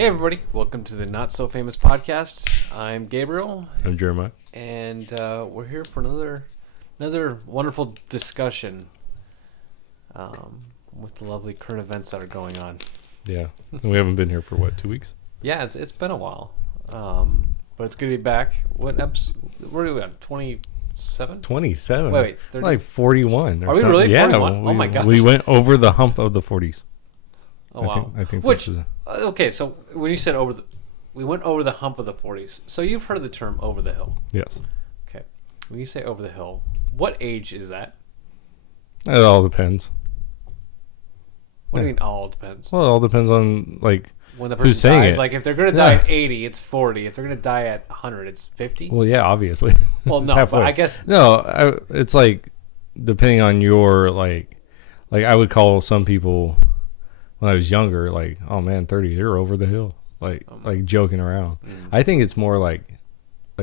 Hey everybody, welcome to the Not So Famous Podcast. I'm Gabriel. I'm Jeremiah. And we're here for another wonderful discussion with the lovely current events that are going on. Yeah. We haven't been here for, 2 weeks? Yeah, it's been a while. But it's good to be back. What episode? Where are we on? 27? 27? Wait, 30? Like 41 or Are we something. really? Yeah, 41? Oh my gosh. We went over the hump of the 40s. Oh wow. I think Which, this is... okay, so when you said we went over the hump of the 40s. So you've heard the term over the hill. Yes. Okay. When you say over the hill, what age is that? It all depends. What do you mean all depends? Well, it all depends on, when the who's person saying dies. it. Like, if they're going to die at 80, it's 40. If they're going to die at 100, it's 50? Well, yeah, obviously. Well, It's no, halfway. but I guess... No, it's depending on your, like I would call some people, when I was younger, oh man, 30, you're over the hill. Like joking around. I think it's more like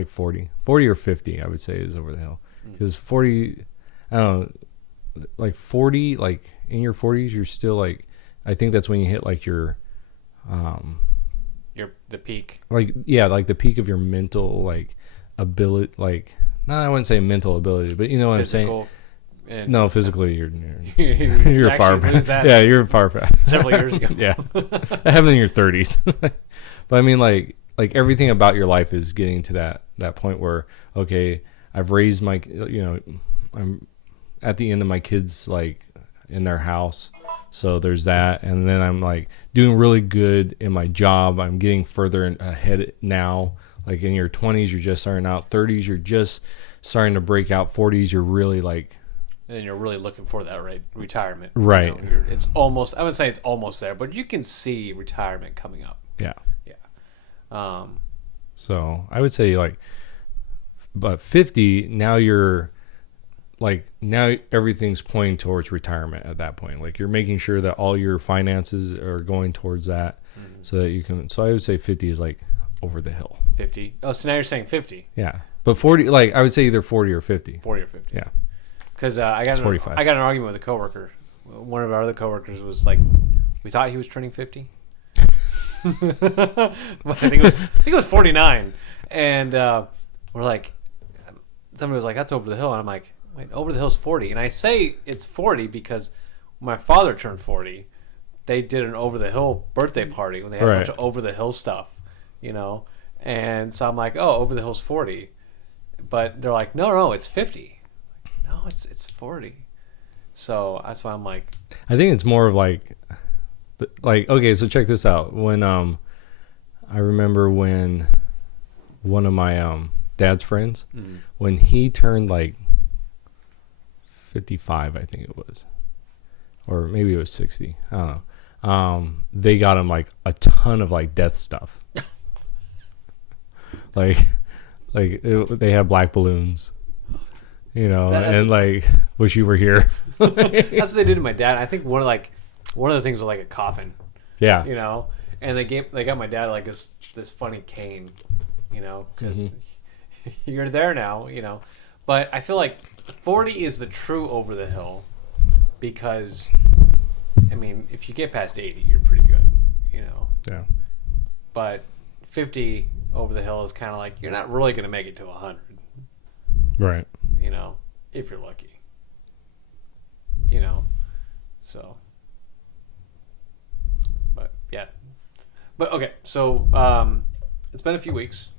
40 or 50, I would say, is over the hill. Because 40, I don't know, 40, in your 40s, you're still I think that's when you hit your the peak. The peak of your mental ability. No, I wouldn't say mental ability, but you know what Physical I'm saying. and No, physically you're you far actually lose past. that Yeah, you're far past. several years ago. Yeah, that happened in your 30s. But I mean, everything about your life is getting to that point where, okay, I've raised my, I'm at the end of my kids in their house, so there's that, and then I'm doing really good in my job. I'm getting further ahead now. In your 20s, you're just starting out. 30s, you're just starting to break out. 40s, you're really And you're really looking for that retirement. Right. It's almost, I would say it's almost there, but you can see retirement coming up. Yeah. Yeah. So I would say but 50, now you're now everything's pointing towards retirement at that point. You're making sure that all your finances are going towards that so that you can, so I would say 50 is over the hill. 50. Oh, so now you're saying 50. Yeah. But 40, I would say either 40 or 50. 40 or 50. Yeah. Because I got an argument with a coworker. One of our other coworkers was we thought he was turning 50. But I think it was 49, and we're somebody was that's over the hill, and I'm like, wait, over the hill's 40, and I say it's 40 because when my father turned 40, they did an over the hill birthday party when they had a bunch of over the hill stuff, and so I'm like, oh, over the hill's 40, but they're like, no, it's 50. No, it's 40. So that's why I'm like, I think it's more of okay, so check this out. When I remember when one of my dad's friends, when he turned 55, I think it was, or maybe it was 60, I don't know. They got him a ton of death stuff. They have black balloons, and wish you were here. That's what they did to my dad. I think one of the things was a coffin. Yeah. And they got my dad this funny cane, because you're there now, But I feel 40 is the true over the hill, because I mean, if you get past 80, you're pretty good, Yeah. But 50 over the hill is kind of you're not really going to make it to 100. Right. If you're lucky. So. But yeah. But okay, so it's been a few weeks.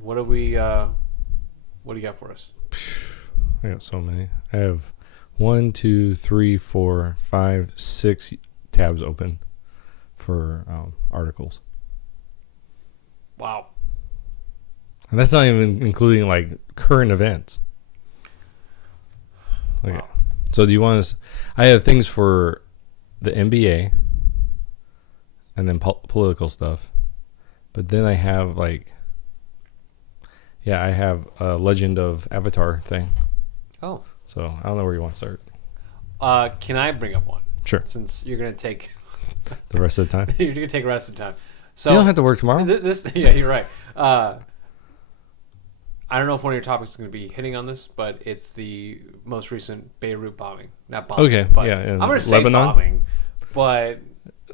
What do you got for us? I got so many. I have 1, 2, 3, 4, 5, 6 tabs open for articles. Wow. And that's not even including current events. Okay. Wow. So do you want to? I have things for the NBA and then political stuff, but then I have I have a Legend of Avatar thing. Oh. So I don't know where you want to start. Can I bring up one? Sure. Since you're gonna take The rest of the time. you're gonna take the rest of the time. So You don't have to work tomorrow. Yeah, you're right. I don't know if one of your topics is going to be hitting on this, but it's the most recent Beirut bombing. Not bombing. Okay, but yeah, in I'm going to say Lebanon? bombing, but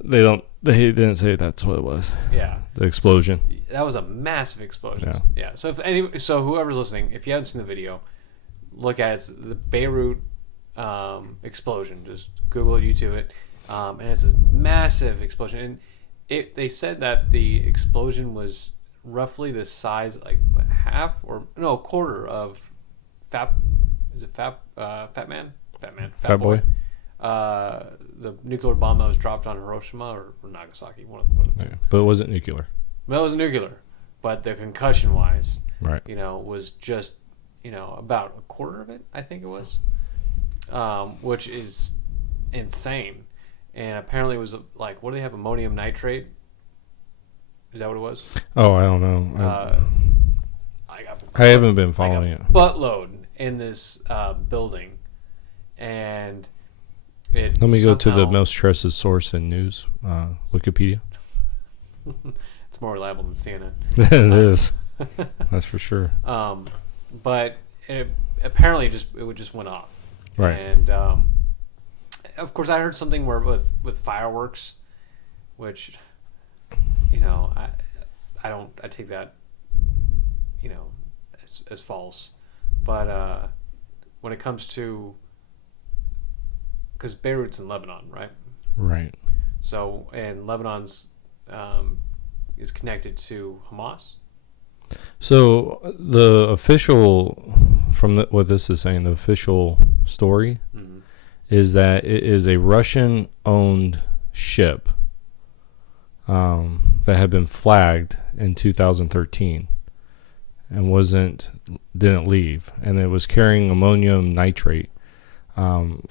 They didn't say that's what it was. Yeah. The explosion. That was a massive explosion. Yeah. So whoever's listening, if you haven't seen the video, look at it. It's the Beirut explosion. Just Google it, YouTube it, and it's a massive explosion. And they said that the explosion was roughly the size, like a quarter of Fat Boy. The nuclear bomb that was dropped on Hiroshima or Nagasaki, one of the two. Yeah, but it wasn't nuclear. Well, it wasn't nuclear, but the concussion wise, right? Was just about a quarter of it. I think it was, which is insane. And apparently it was like, what do they have? Ammonium nitrate. Is that what it was? Oh, I don't know. I haven't been following it. Buttload in this building, and it. Let me go to the most trusted source in news, Wikipedia. It's more reliable than CNN. It is. That's for sure. But it apparently it just went off. Right. And of course, I heard something where with fireworks, which I take that as false. But when it comes to, because Beirut's in Lebanon, right? Right. So, and Lebanon's is connected to Hamas. So the official, what this is saying, the official story is that it is a Russian-owned ship that had been flagged in 2013 and didn't leave, and it was carrying ammonium nitrate to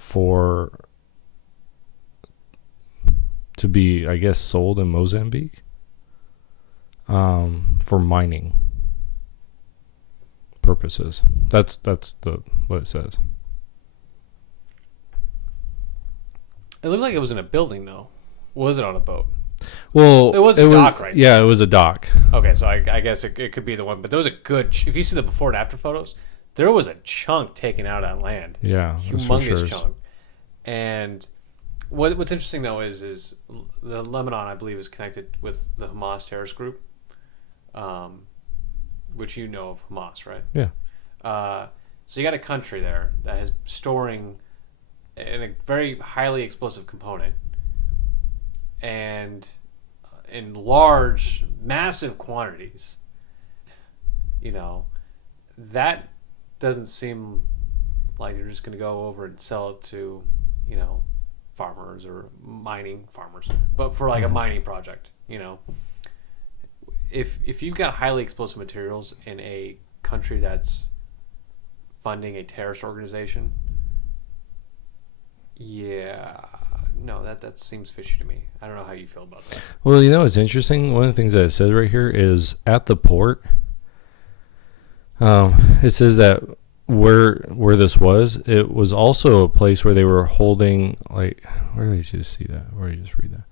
be, I guess, sold in Mozambique for mining purposes. That's what it says. It looked like it was in a building, though. Was it on a boat? Well, it was a dock, right? Yeah, it was a dock. Okay, so I guess it could be the one. But there was a good. If you see the before and after photos, there was a chunk taken out on land. Yeah, humongous chunk. And what's interesting though is the Lebanon, I believe, is connected with the Hamas terrorist group, which you know of Hamas, right? Yeah. So you got a country there that is storing a very highly explosive component, and in large, massive quantities. That doesn't seem like they're just going to go over and sell it to, farmers or mining farmers, but for like a mining project, if you've got highly explosive materials in a country that's funding a terrorist organization, that seems fishy to me. I don't know how you feel about that. Well, it's interesting. One of the things that it says right here is at the port. It says that where this was, it was also a place where they were holding, like, where did you just see that? Where did you just read that?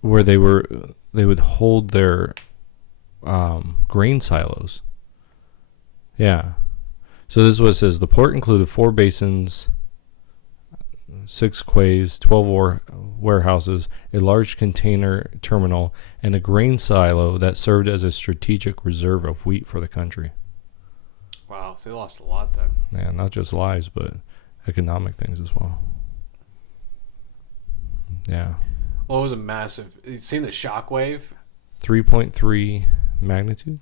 Where they would hold their grain silos. Yeah. So this is what it says. The port included 4 basins, 6 quays, 12 warehouses, a large container terminal, and a grain silo that served as a strategic reserve of wheat for the country. Wow, so they lost a lot then. Yeah, not just lives, but economic things as well. Yeah. Well, it was a massive... You seen the shockwave? 3.3 magnitude?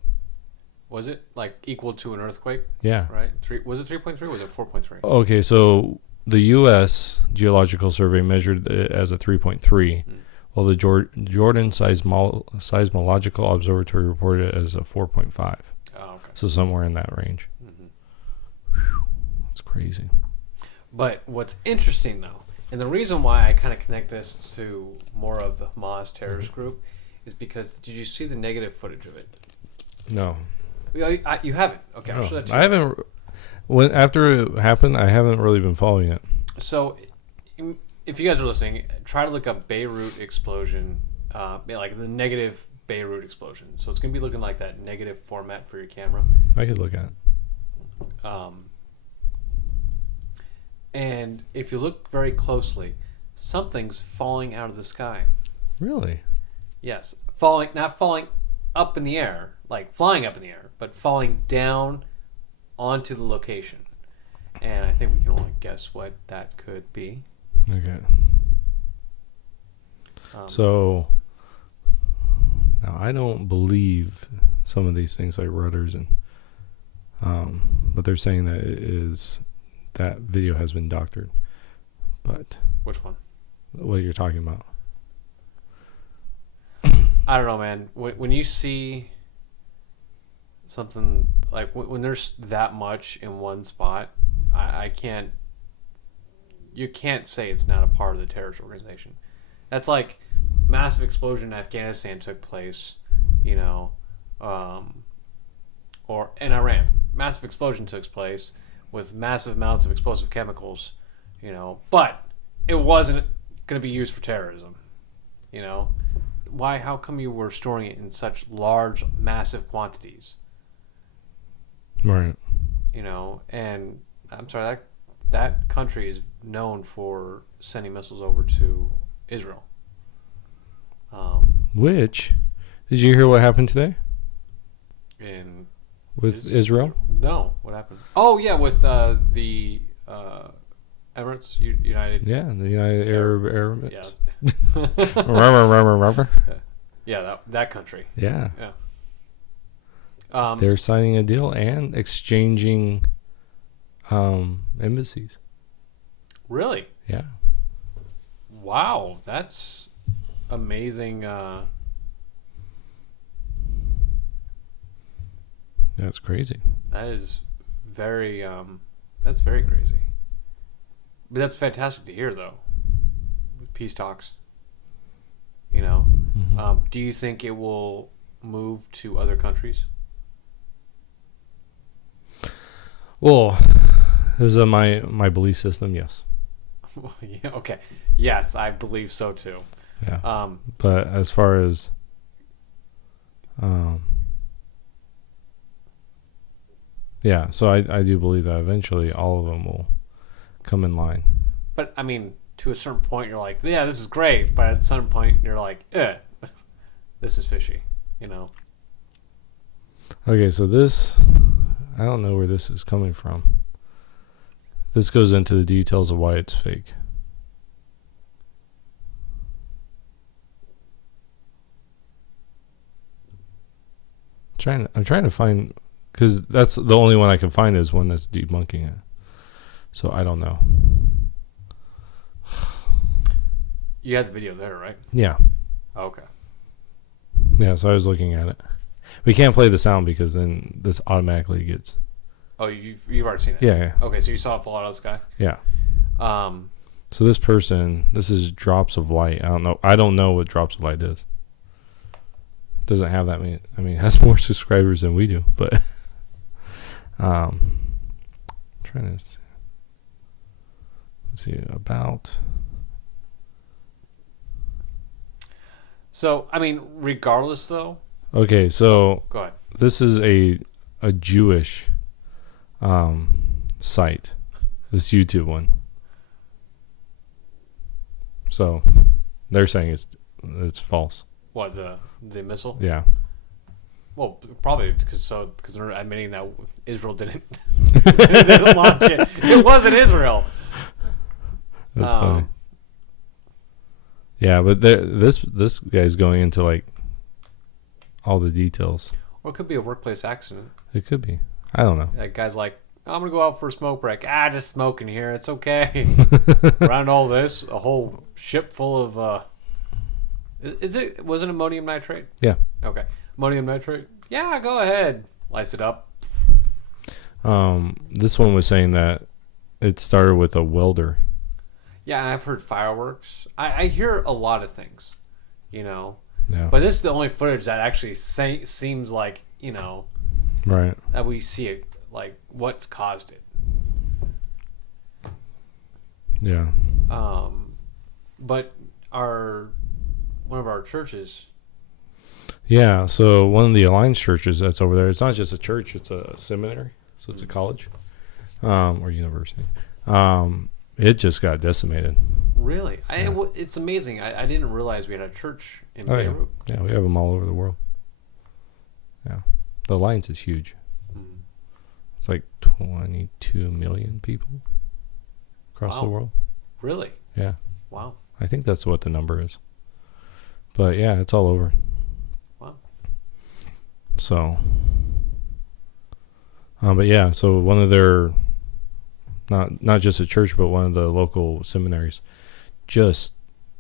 Was it like equal to an earthquake? Yeah. Right? Was it 3.3 or was it 4.3? Okay, so the U.S. Geological Survey measured it as a 3.3, while the Jordan Seismological Observatory reported it as a 4.5. Oh, okay. So somewhere in that range. Whew, that's crazy. But what's interesting, though, and the reason why I kind of connect this to more of the Hamas terrorist group is because, did you see the negative footage of it? No. You haven't? Okay, I'll show that to you. I haven't. After it happened, I haven't really been following it. So, if you guys are listening, try to look up Beirut explosion, like the negative Beirut explosion. So it's going to be looking like that negative format for your camera. I could look at it. And if you look very closely, something's falling out of the sky. Really? Yes. Not falling up in the air, like flying up in the air, but falling down onto the location. And I think we can only guess what that could be. Okay. So, now I don't believe some of these things like rudders and, but they're saying that that video has been doctored. But which one? What you're talking about? I don't know, man. When you see something like when there's that much in one spot, I can't. You can't say it's not a part of the terrorist organization. That's like massive explosion in Afghanistan took place, or in Iran. Massive explosion took place with massive amounts of explosive chemicals, but it wasn't going to be used for terrorism, Why? How come you were storing it in such large, massive quantities? Right. And I'm sorry, that country is known for sending missiles over to Israel. Which, did you hear what happened today? With Israel? No, what happened? Oh yeah, with the Emirates, United. Yeah, the United Arab Emirates. Yeah, that country. Yeah. Yeah. They're signing a deal and exchanging embassies. Really? Yeah. Wow, that's amazing. That's crazy. That is very that's very crazy. But that's fantastic to hear, though. Peace talks. Mm-hmm. Do you think it will move to other countries? Well, this is my belief system. Yes. Yeah, okay. Yes, I believe so too. Yeah. But as far as yeah, so I do believe that eventually all of them will come in line. But I mean, to a certain point, you're like, yeah, this is great. But at a certain point, you're like, this is fishy. Okay, so this, I don't know where this is coming from. This goes into the details of why it's fake. I'm trying to find, because that's the only one I can find is one that's debunking it. So I don't know. You have the video there, right? Yeah. Okay. Yeah, so I was looking at it. We can't play the sound because then this automatically gets... Oh, you've already seen it? Yeah. Okay, so you saw it fall out of the sky? Yeah. So this person, this is Drops of Light. I don't know what Drops of Light is. Doesn't have that many. I mean, it has more subscribers than we do, but trying to let's see about. So, I mean, regardless though. Okay, so go ahead. This is a Jewish site. This YouTube one. So they're saying it's false. What, the missile? Yeah. Well, probably because they're admitting that Israel didn't didn't launch it. It wasn't Israel. That's funny. Yeah, but this guy's going into like all the details. Or it could be a workplace accident. It could be. I don't know. That guy's like, I'm gonna go out for a smoke break. Just smoking here. It's okay. Around all this, a whole ship full of. Was it ammonium nitrate? Yeah. Okay. Ammonium nitrate? Yeah, go ahead. Lights it up. This one was saying that it started with a welder. Yeah, and I've heard fireworks. I hear a lot of things, Yeah. But this is the only footage that actually seems like, right. That we see it, like what's caused it. Yeah. But one of our churches. Yeah, so one of the Alliance churches that's over there, it's not just a church, it's a seminary, so it's a college or university. It just got decimated. Really? It's amazing. I didn't realize we had a church in Beirut. Yeah, we have them all over the world. Yeah. The Alliance is huge. Mm. It's like 22 million people across the world. Really? Yeah. Wow. I think that's what the number is. But yeah, it's all over. Wow. So, but yeah, so one of their, not just a church, but one of the local seminaries just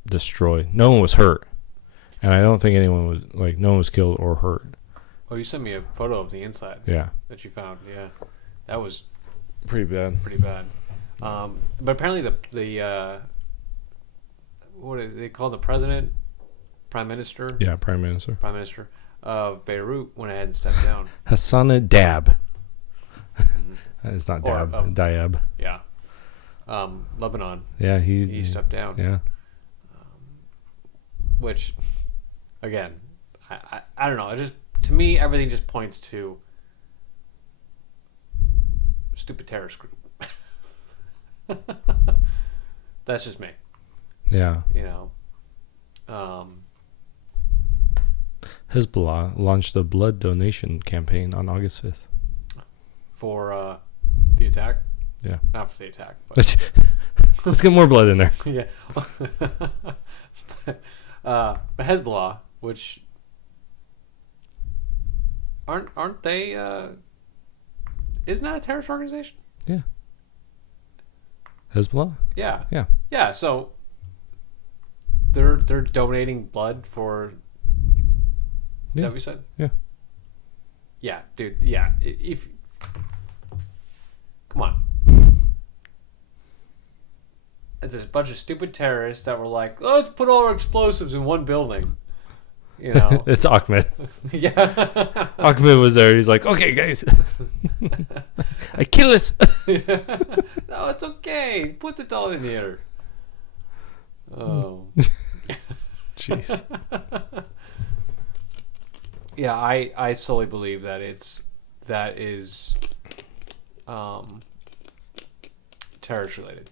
destroyed. No one was hurt. And I don't think anyone was, no one was killed or hurt. Oh, you sent me a photo of the inside. Yeah. That you found. Yeah. That was pretty bad. But apparently the what is they called, the president, prime minister? Yeah, prime minister. Prime minister of Beirut went ahead and stepped down. Hassan Dab. It's not Dab. Diab. Yeah. Lebanon. Yeah, he stepped down. Yeah. Which, again, I don't know. It just, to me, everything just points to stupid terrorist group. That's just me. Yeah. Hezbollah launched a blood donation campaign on August 5th. For the attack? Yeah. Not for the attack. But let's get more blood in there. Yeah. But Hezbollah, which aren't they? Isn't that a terrorist organization? Yeah. Hezbollah? Yeah. Yeah. Yeah. So they're donating blood for. Is that what you said? Yeah. Yeah, dude. Yeah. If come on. It's a bunch of stupid terrorists that were like, let's put all our explosives in one building. It's Ahmed. Yeah. Ahmed was there. He's like, okay, guys. I kill us. No, it's okay. Put it all in here. Oh. Jeez. Yeah, I solely believe that that is terrorist related.